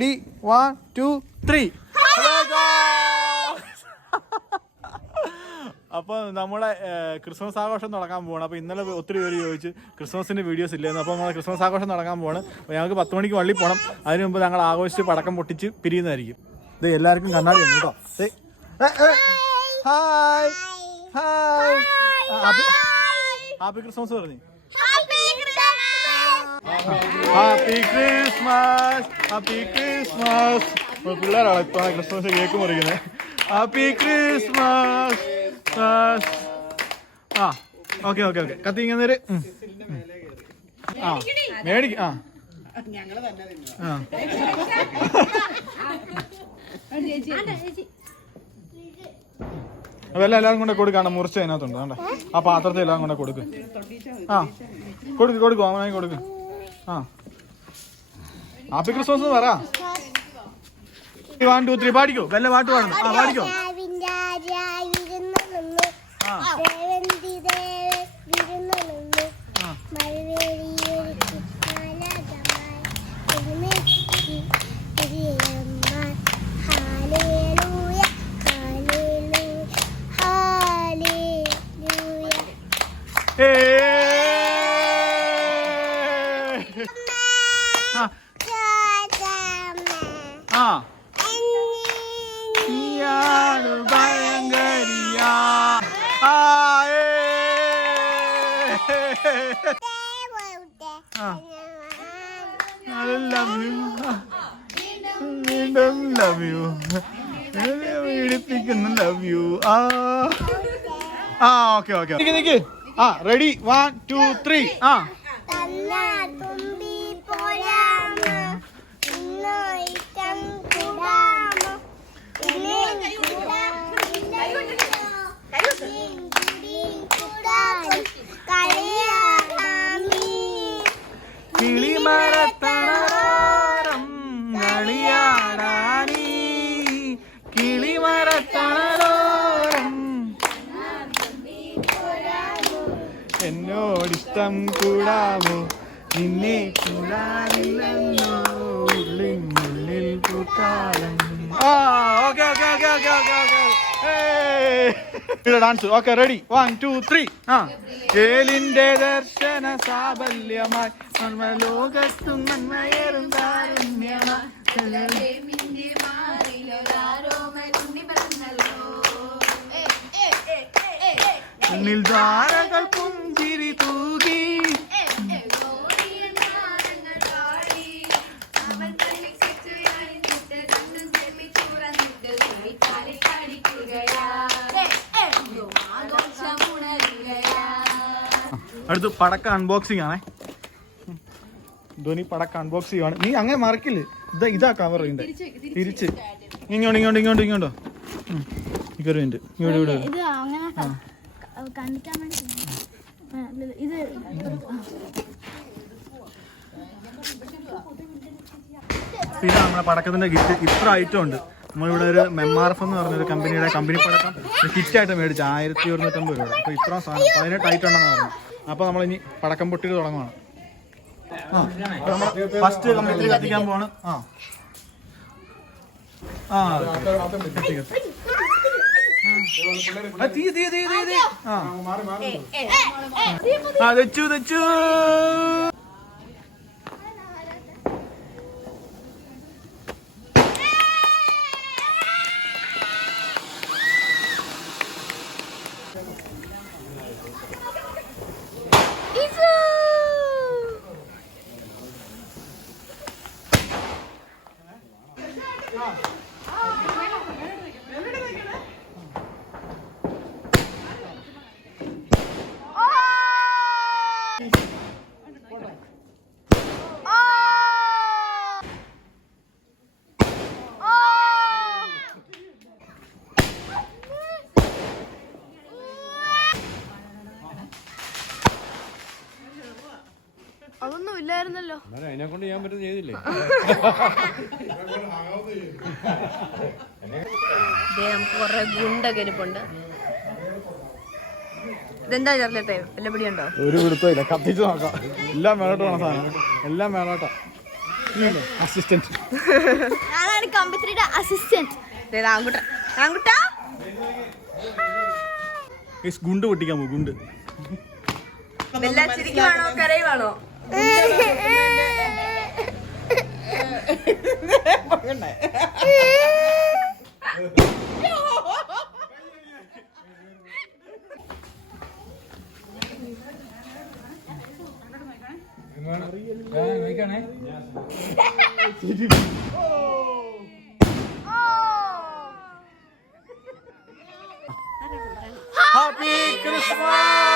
Ready one two three അപ്പൊ നമ്മളെ Christmas ആഘോഷം തുടങ്ങാൻ പോവാണ്. അപ്പോൾ ഇന്നലെ ഒത്തിരി പേര് ചോദിച്ചു ക്രിസ്മസിന്റെ വീഡിയോസ് ഇല്ലായിരുന്നു അപ്പോൾ നമ്മൾ ക്രിസ്മസ് ആഘോഷം തുടങ്ങാൻ പോവാണ്. അപ്പോൾ ഞങ്ങൾക്ക് പത്ത് മണിക്ക് വള്ളി പോകണം അതിന് മുമ്പ് ഞങ്ങൾ ആഘോഷിച്ച് പടക്കം പൊട്ടിച്ച് പിരിയുന്നതായിരിക്കും. ഇത് എല്ലാവർക്കും കണ്ണാടി ഉണ്ട് കേട്ടോ. ഹായ് ഹായ് ഹാപ്പി ക്രിസ്മസ് പറഞ്ഞു. ഹാപ്പി ക്രിസ്മസ് ഹാപ്പി ക്രിസ്മസ് പിള്ളേരാണ് ഇപ്പൊ ക്രിസ്മസ് കേക്ക് മുറിക്കുന്നത് ഹാപ്പി ക്രിസ്മസ് ആ ഓക്കെ ഓക്കെ ഓക്കെ കത്തി ഇങ്ങനെ ആ മേടിക്ക ആ. അതെല്ലാം എല്ലാവരും കൊണ്ട് കൊടുക്കാണ് മുറിച്ച് അതിനകത്തുണ്ട് ആ പാത്രത്തിൽ എല്ലാം കൊണ്ട് കൊടുക്കും. ആ കൊടുക്ക് കൊടുക്കും അവനായി കൊടുക്ക്. ആ. ഹാപ്പി ക്രിസ്മസ് എന്ന് പറ വൺ ടു ത്രീ പാടിക്കോ? വല്ല പാട്ട് പാടണം. ആ പാടിക്കോ? ആ. ആ. നീയാണ് ഭയങ്കരിയാ. ആ I love you. വീണ്ടും ലവ് യു പീഡിപ്പിക്കുന്ന ലവ് യു ആ. ആ ഓക്കെ ഓക്കെ. ആ റെഡി. One two three. ആ. എന്നോടിഷ്ടം കൂടാമോ നിന്നെ കൂടാനില്ലെന്നോ? ഉള്ളിനുള്ളിൽ പൂക്കാലം dance okay ready. One two three. ആ. ഏലിന്റെ ദർശന സാബല്യമായി നന്മ ലോകത്തും നന്മയേറും കാരുണ്യമായി. കണ്ണിൽ ധാരകൾ പുഞ്ചിരി തൂകി അടുത്ത് പടക്ക അൺബോക്സിംഗ് ആണേ. ധോനി പടക്ക അൺബോക്സ് ചെയ്യുവാണ്. നീ അങ്ങനെ മറക്കില്ലേ? ഇതാ ഇതാ കവർ ഉണ്ട്. തിരിച്ച് ഇങ്ങോട്ട് ഇങ്ങോട്ട് ഇങ്ങോട്ട് ഇങ്ങോട്ടോ. ഇങ്ങോട്ട് മിനിറ്റ് ഇവിടെ ഇവിടെ പിന്നെ നമ്മുടെ പടക്കത്തിന്റെ ഗിഫ്റ്റ് ഇത്ര ഐറ്റം ഉണ്ട്. നമ്മളിവിടെ ഒരു മെമ്മാർഫ് എന്ന് പറഞ്ഞൊരു കമ്പനിയുടെ കമ്പനി പടക്കം കിറ്റ് ആയിട്ട് മേടിച്ചു ആയിരത്തി ഒരുന്നൂറ്റമ്പത് രൂപ. അപ്പോൾ ഇത്ര സാധനം. പതിനെട്ട് ഉണ്ടെന്ന് പറഞ്ഞു. അപ്പോൾ നമ്മളിനി പടക്കം പൊട്ടിയിൽ നമ്മൾ ഫസ്റ്റ് കമ്പനി കത്തിക്കാൻ പോവാണ്. ആ. ആ കത്തി, കത്തി. ആ, തീ തീ തീ തീ തീ. ആ. ആ തെച്ചു. തെച്ചു അതൊന്നും ഇല്ലായിരുന്നല്ലോ. അതിനെ കൊണ്ട് ചെയ്യാൻ പറ്റുന്ന ചെയ്തില്ലേ? ദേ നമുക്ക് കുറെ ഗുണ്ടൊക്കെ ഇരിപ്പുണ്ട് ഇതെന്താ ചെറിയട്ടെ വല്ല പിടിയുണ്ടോ? ഒരു പിടുത്തമില്ല കത്തിച്ച് നോക്കാം. എല്ലാം വേണം സാധനം. എല്ലാം അസിസ്റ്റന്റ് ഞാനാണ് അസിസ്റ്റന്റ് ഗുണ്ട് പൊട്ടിക്കാൻ പോകും ഗുണ്ട്. എല്ലാ ചിരിക്കുവാണോ കരയുവാണോ Happy ക്രിസ്മസ്